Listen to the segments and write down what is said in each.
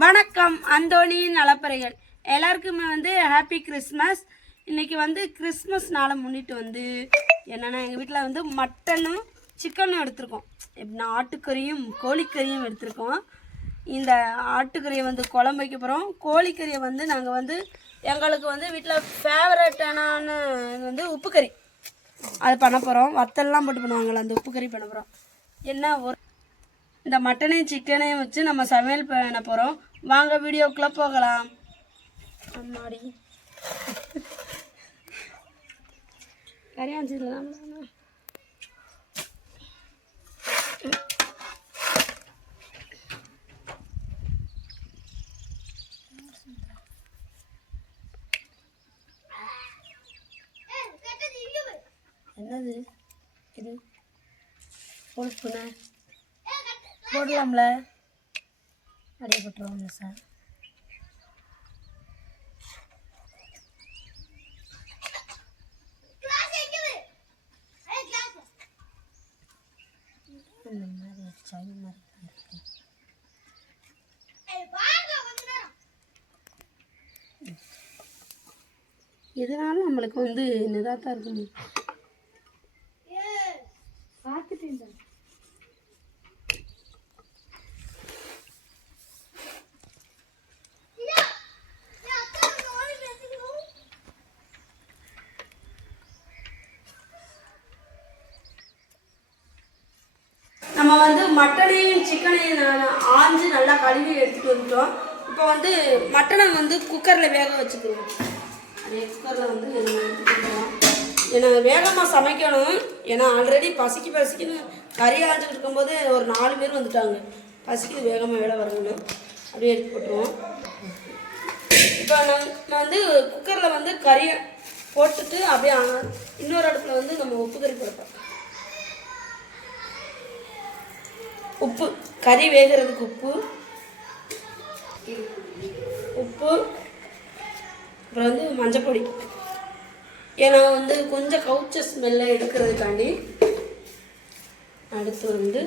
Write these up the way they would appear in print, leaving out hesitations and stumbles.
வணக்கம் அந்தோணியின் நலப்பறைகள் எல்லாருக்குமே happy Christmas. இன்றைக்கி கிறிஸ்மஸ்னால முன்னிட்டு என்னென்னா எங்கள் வீட்டில் மட்டனும் சிக்கனும் எடுத்திருக்கோம். எப்படின்னா ஆட்டுக்கறியும் கோழிக்கறியும் எடுத்திருக்கோம். இந்த ஆட்டுக்கறியை குழம்பு வைக்க போகிறோம். கோழிக்கறியை நாங்கள் எங்களுக்கு வீட்டில் ஃபேவரட்டான உப்பு கறி அது பண்ண போகிறோம். வத்தல்லாம் போட்டு பண்ணுவாங்கள்ல அந்த உப்பு கறி பண்ண போகிறோம். என்ன ஒரு இந்த மட்டனையும் சிக்கனையும் வச்சு நம்ம சமையல் பண்ண போகிறோம். வாங்க வீடியோக்குள்ளே போகலாம். அம்மாடி கரையாஞ்சிடலாம். என்னது இது பொழுப்புண்ணே போடலாம்ல, அப்படியே போட்டுருவாங்க சார். இந்த மாதிரி சை மாதிரி இருக்கு. இதனால நம்மளுக்கு இதாக தான் இருக்கும். பார்த்துட்டேன். நம்ம மட்டனையும் சிக்கனையும் ஆஞ்சு நல்லா கழுவி எடுத்துகிட்டு வந்துட்டோம். இப்போ மட்டனை குக்கரில் வேக வச்சுக்கிறோம். அதே குக்கரில் எடுத்துக்கிட்டோம். ஏன்னா வேகமாக சமைக்கணும். ஏன்னா ஆல்ரெடி பசிக்குன்னு கறி ஆஞ்சிக்கிட்டு இருக்கும்போது ஒரு 4 பேர் வந்துட்டாங்க. பசிக்குது வேகமாக வேலை வரணும்னு அப்படியே எடுத்து போட்டுருவோம். இப்போ நான் குக்கரில் கறியை போட்டுட்டு அப்படியே இன்னொரு அடுப்பில் நம்ம உப்பு கறி போட்டோம். உப்பு கறி வேகிறதுக்கு உப்பு அப்புறம் மஞ்சப்பொடி. ஏன்னா கொஞ்சம் கவுச்ச ஸ்மெல்லை எடுக்கிறதுக்காண்டி. அடுத்து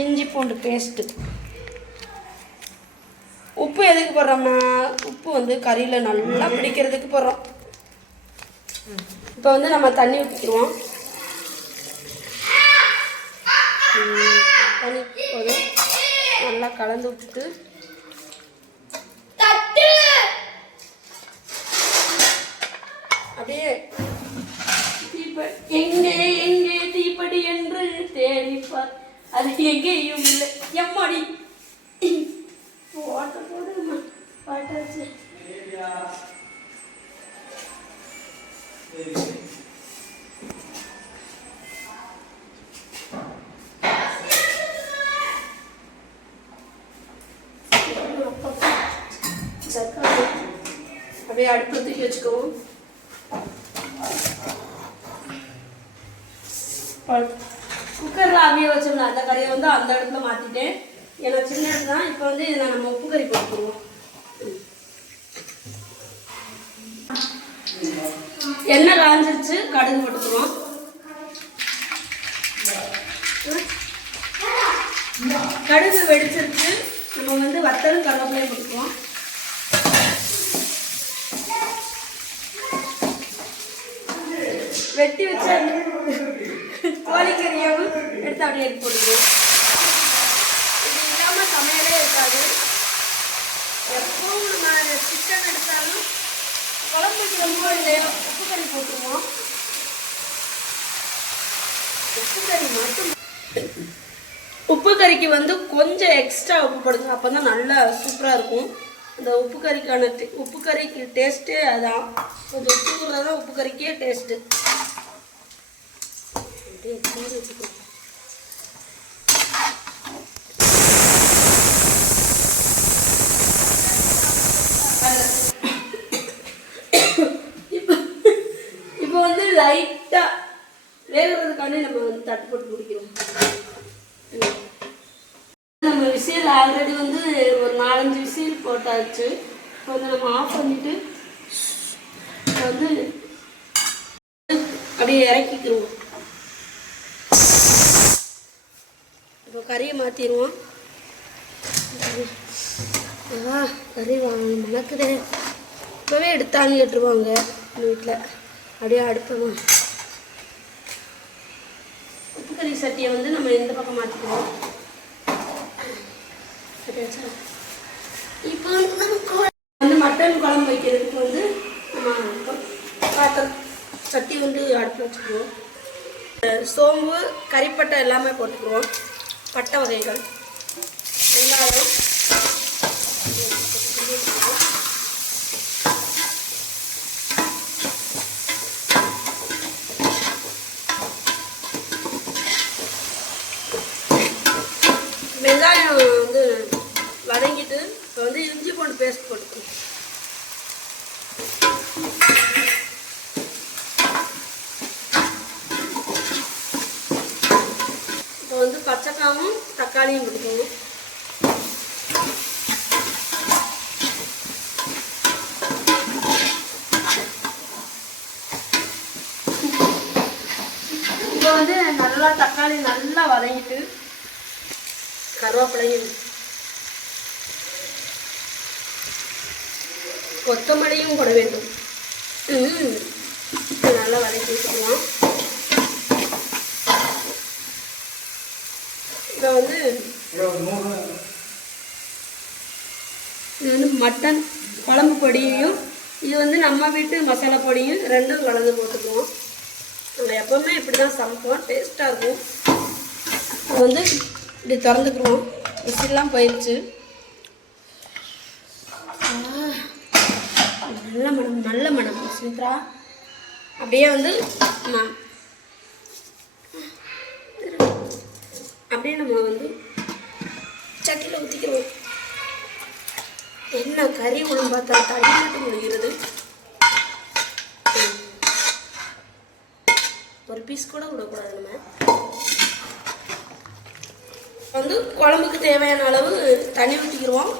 இஞ்சி பூண்டு பேஸ்ட்டு. உப்பு எதுக்கு போடுறோம்னா உப்பு கறியில் நல்லா பிடிக்கிறதுக்கு போடுறோம். இப்போ நம்ம தண்ணி ஊற்றிக்கிடுவோம். தண்ணி போதும் நல்லா கலந்து விட்டுட்டு அப்படியே எங்கே எங்கே தீப்படி என்று தேடிப்பார், அது எங்கேயும் இல்லை. எம்மாடி ஓட்ட போடு பாட்டாச்சு. அப்படியே அடுப்பு தூக்கி வச்சுக்குவோம். குக்கரில் அவிய வச்சோம்னா அந்த கறியை அந்த இடத்துல மாற்றிட்டேன். ஏன்னா சின்ன இடத்துல தான். இப்போ இதில் நம்ம உப்பு கறி போட்டுக்குவோம். எண்ணெய் காஞ்சிருச்சு, கடுகு போட்டுக்குவோம். கடுகு வெடிச்சிருச்சு, நம்ம வத்தலும் கருவேப்பிலையும் போட்டுக்குவோம். வெட்டி வச்ச கோழிக்கறியாவும் எடுத்து அப்படியே எடுத்து போட்டுக்குவோம். இது இல்லாமல் சமையலே இருக்காது. எப்பவும் நம்ம சிக்கன் எடுத்தாலும் குழம்புக்கு ரொம்ப இல்லையோ உப்பு கறி போட்டுருவோம். உப்பு கறி மட்டும் உப்பு கறிக்கு கொஞ்சம் எக்ஸ்ட்ரா உப்பு போடுங்க. அப்போ தான் நல்லா சூப்பராக இருக்கும். அந்த உப்பு கறிக்கு டேஸ்ட்டே அதான். கொஞ்சம் உப்பு கூடுறது தான் உப்பு கறிக்கே டேஸ்ட்டு. அப்படியே தீர வச்சுக்கோ. இப்போ லைட்டாக வேகிறதுக்காண்டி நம்ம தட்டு போட்டு பிடிக்கிறோம். நம்ம விசில் ஆல்ரெடி ஒரு 4-5 விசில் போட்டாச்சு. இப்போ நம்ம ஆஃப் பண்ணிட்டு அப்படியே இறக்கிக்கிடுவோம். இப்போ கறியை மாற்றிடுவோம். கறி மணக்குதே. இப்போவே எடுத்தாங்க கேட்டுருவாங்க எங்கள் வீட்டில். அப்படியே அடுப்பமா உப்பு கறி சட்டியை வந்து நம்ம எந்த பக்கம் மாற்றிக்குவோம். இப்போ வந்து மட்டன் குழம்பு வைக்கிறதுக்கு வந்து நம்ம பாத்திரம் சட்டி வந்து அடுப்பில் வச்சுக்குவோம். சோம்பு கறிப்பட்டை எல்லாமே போட்டுக்குவோம். பட்டை வகைகள், வெங்காயம், வெங்காயம் வந்து வதங்கிட்டு இப்போ வந்து இஞ்சி பூண்டு பேஸ்ட் போட்டுக்கணும். இப்போ வந்து பச்சைக்காவும் தக்காளியும் போட்டுக்கணும். இப்போ வந்து நல்லா தக்காளி நல்லா வதங்கிட்டு கருவேப்பிலையும் கொத்தமல்லியும் போட வேண்டும். நல்லா வதக்கி வச்சுக்கலாம். இப்போ வந்து மட்டன் குழம்பு பொடியையும் இது வந்து நம்ம வீட்டு மசாலா பொடியும் ரெண்டும் கலந்து போட்டுக்குவோம். நாங்கள் எப்போவுமே இப்படி தான் சமைப்போம், டேஸ்ட்டாக இருக்கும். இப்போ வந்து இப்படி திறந்துக்குருவோம். விசில்லாம் போயிடுச்சு. நல்ல மனம், நல்ல மனம் சுமித்ரா. அப்படியே வந்து அப்படியே நம்ம வந்து சட்டியில் ஊற்றிக்கிறோம். என்ன கறி உணவு பார்த்தா தண்ணி மட்டும் முடிகிறது. ஒரு பீஸ் கூட விடக்கூடாது. நம்ம வந்து குழம்புக்கு தேவையான அளவு தண்ணி ஊற்றிக்கிடுவோம்.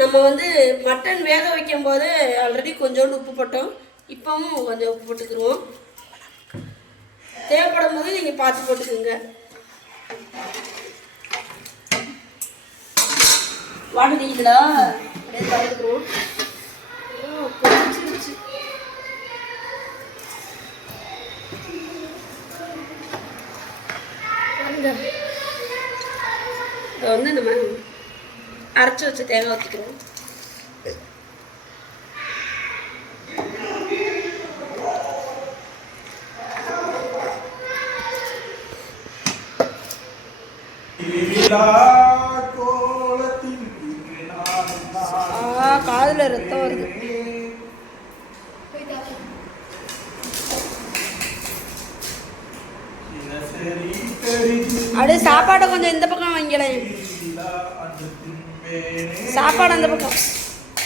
நம்ம வந்து மட்டன் வேக வைக்கும் போது ஆல்ரெடி கொஞ்சோண்டு உப்பு போட்டோம். இப்போவும் கொஞ்சம் உப்பு போட்டுக்கிடுவோம். தேவைப்படும் போது நீங்கள் பார்த்து போட்டுக்கோங்க. வாடுறீங்களா? அப்படியே தடுக்கிறோம். பொரிச்சிருச்சு. இதை வந்து நம்ம அரைச்சி வச்ச தேங்காய் ஊற்றிக்கிறோம். காதுல ரத்தம் வருது. அப்படியே சாப்பாடை கொஞ்சம் இந்த பக்கம் வாங்கிக்கலாம். சாப்பாடு அந்த பக்கம்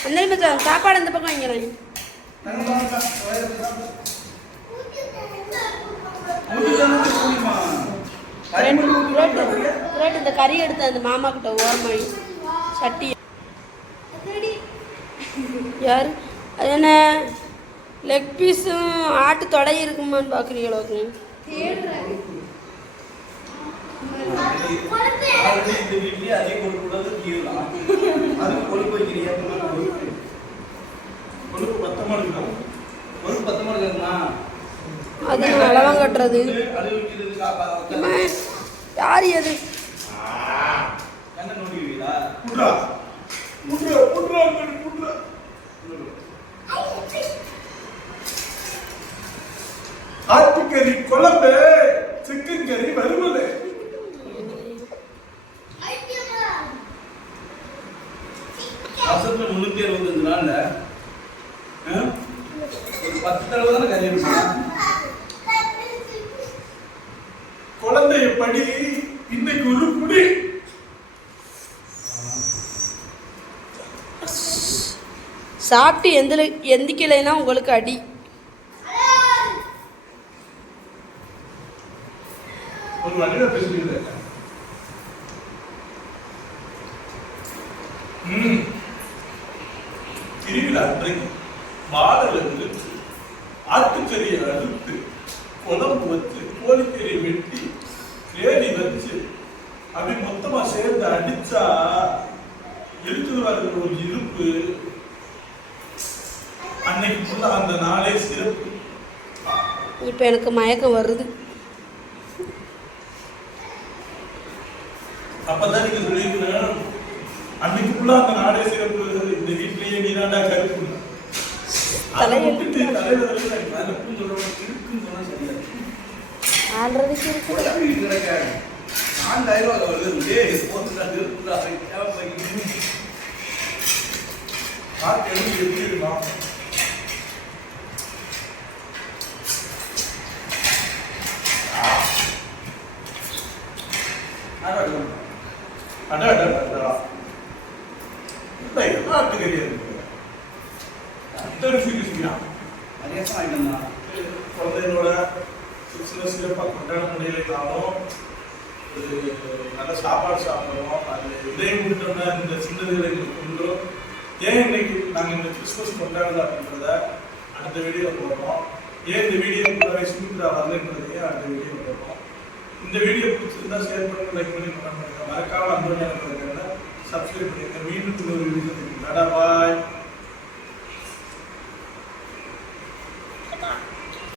அந்த சாப்பாடு அந்த பக்கம் வாங்கிக்கலாம். இந்த கறி எடுத்து அந்த மாமா கிட்ட ஓரமாயி சட்டி யார் அது என்ன லெக் பீஸும் ஆட்டு தொடை இருக்குமான்னு பார்க்குறீங்களோக்கு. அது அளவம் கட்டுறது யார் அது? ஆட்டுக்கறி குழம்பு, சிக்கன் கறி வறுவல். வருஷத்துல 365 நாள்ல ஒரு 10 தடவை தானே கறி எடுப்போம். குழந்தைய படி இன்னைக்கு ஒரு குடி. சாப்பிட்டு எந்திக்கலைன்னா உங்களுக்கு அடி. ஒரு வண்டியில பேசுறீங்க. திருவிழா அன்றைக்கு வாழை நிறுத்து, ஆட்டுக்கறியை அறுத்து, குழம்பு வச்சு, கோழிக்கறியை வெட்டி, கிரேவி வச்சு, அப்படி மொத்தமா சேர்ந்து அடிச்சா இருக்குது வருகிற ஒரு இருப்பு. அன்னைக்கு ஃபுல்லா அந்த நாளே சிறப்பு. இப்போ எனக்கு மயக்கம் வருது. அப்பதான் நீங்க சொல்லியிருக்கேன், அன்னைக்கு ஃபுல்லா அந்த நாளே சிறப்பு. இந்த வீட்லயே நீதாண்டா கருப்பு. தலையில ஆல்ரெடி குழந்தைகளோட சிறப்பாக கொண்டாட முடியலைனாலும் ஒரு நல்ல சாப்பாடு சாப்பிடுறோம். அது இதையும் விட்டோம்னா இந்த சிந்தனைகளை கொண்டோம். ஏன் இன்னைக்கு நாங்கள் இந்த கிறிஸ்மஸ் கொண்டாடலாம் அப்படின்றத அடுத்த வீடியோ போடுறோம். ஏன் இந்த வீடியோ கூடவே சுமித்ரா வரலைன்றதையும் அடுத்த வீடியோ போடுறோம். இந்த வீடியோ பிடிச்சிருந்தா ஷேர் பண்ணுங்க, லைக் பண்ணி கமெண்ட் பண்ணுங்க. மறக்காம அந்த சப்ஸ்கிரைப் பண்ணிருக்கேன். மீண்டும் இன்னொரு வீடியோ. பாய்.